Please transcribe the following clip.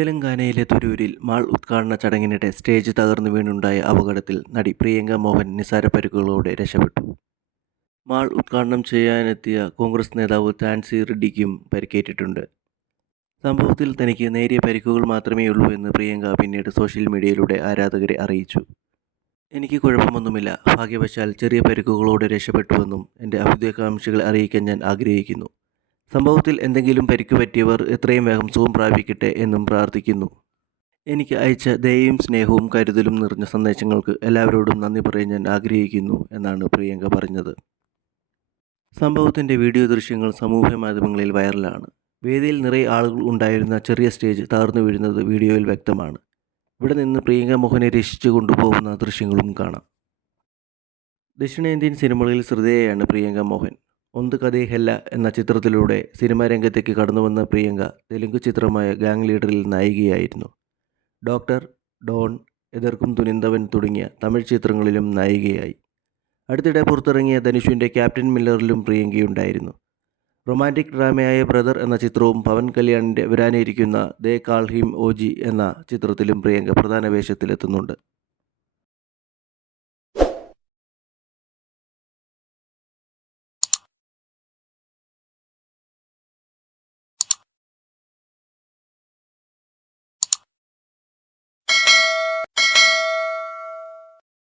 തെലങ്കാനയിലെ തുരൂരിൽ മാൾ ഉദ്ഘാടന ചടങ്ങിനിടെ സ്റ്റേജ് തകർന്നു വീണുണ്ടായ അപകടത്തിൽ നടി പ്രിയങ്ക മോഹൻ നിസ്സാര പരിക്കുകളോടെ രക്ഷപ്പെട്ടു. മാൾ ഉദ്ഘാടനം ചെയ്യാനെത്തിയ കോൺഗ്രസ് നേതാവ് താൻസി റെഡ്ഡിക്കും പരിക്കേറ്റിട്ടുണ്ട്. സംഭവത്തിൽ തനിക്ക് നേരിയ പരിക്കുകൾ മാത്രമേയുള്ളൂ എന്ന് പ്രിയങ്ക പിന്നീട് സോഷ്യൽ മീഡിയയിലൂടെ ആരാധകരെ അറിയിച്ചു. എനിക്ക് കുഴപ്പമൊന്നുമില്ല. ഭാഗ്യവശാൽ ചെറിയ പരിക്കുകളോടെ രക്ഷപ്പെട്ടുവെന്നും എൻ്റെ അഭ്യുദയകാംക്ഷികളെ അറിയിക്കാൻ ഞാൻ ആഗ്രഹിക്കുന്നു. സംഭവത്തിൽ എന്തെങ്കിലും പരിക്കു പറ്റിയവർ എത്രയും വേഗം സുഖം പ്രാപിക്കട്ടെ എന്നും പ്രാർത്ഥിക്കുന്നു. എനിക്ക് അയച്ച ദയയും സ്നേഹവും കരുതലും നിറഞ്ഞ സന്ദേശങ്ങൾക്ക് എല്ലാവരോടും നന്ദി പറയാൻ ഞാൻ ആഗ്രഹിക്കുന്നു എന്നാണ് പ്രിയങ്ക പറഞ്ഞത്. സംഭവത്തിൻ്റെ വീഡിയോ ദൃശ്യങ്ങൾ സമൂഹ മാധ്യമങ്ങളിൽ വൈറലാണ്. വേദിയിൽ നിറയെ ആളുകൾ ഉണ്ടായിരുന്ന ചെറിയ സ്റ്റേജ് തകർന്നു വീഴുന്നത് വീഡിയോയിൽ വ്യക്തമാണ്. ഇവിടെ നിന്ന് പ്രിയങ്ക മോഹനെ രക്ഷിച്ചു കൊണ്ടുപോകുന്ന ദൃശ്യങ്ങളും കാണാം. ദക്ഷിണേന്ത്യൻ സിനിമകളിൽ ശ്രദ്ധേയയാണ് പ്രിയങ്ക മോഹൻ. ഒന്ത് കഥേ ഹെല്ല എന്ന ചിത്രത്തിലൂടെ സിനിമാ രംഗത്തേക്ക് കടന്നുവന്ന പ്രിയങ്ക തെലുങ്ക് ചിത്രമായ ഗാങ് ലീഡറിൽ നായികയായിരുന്നു. ഡോക്ടർ, ഡോൺ, എതർക്കും തുനിന്തവൻ തുടങ്ങിയ തമിഴ് ചിത്രങ്ങളിലും നായികയായി. അടുത്തിടെ പുറത്തിറങ്ങിയ ധനുഷിൻ്റെ ക്യാപ്റ്റൻ മില്ലറിലും പ്രിയങ്കയുണ്ടായിരുന്നു. റൊമാൻറ്റിക് ഡ്രാമയായ ബ്രദർ എന്ന ചിത്രവും പവൻ കല്യാണിൻ്റെ വരാനിരിക്കുന്ന ദേ കാൾ ഹിം ഓജി എന്ന ചിത്രത്തിലും പ്രിയങ്ക പ്രധാന വേഷത്തിലെത്തുന്നുണ്ട്.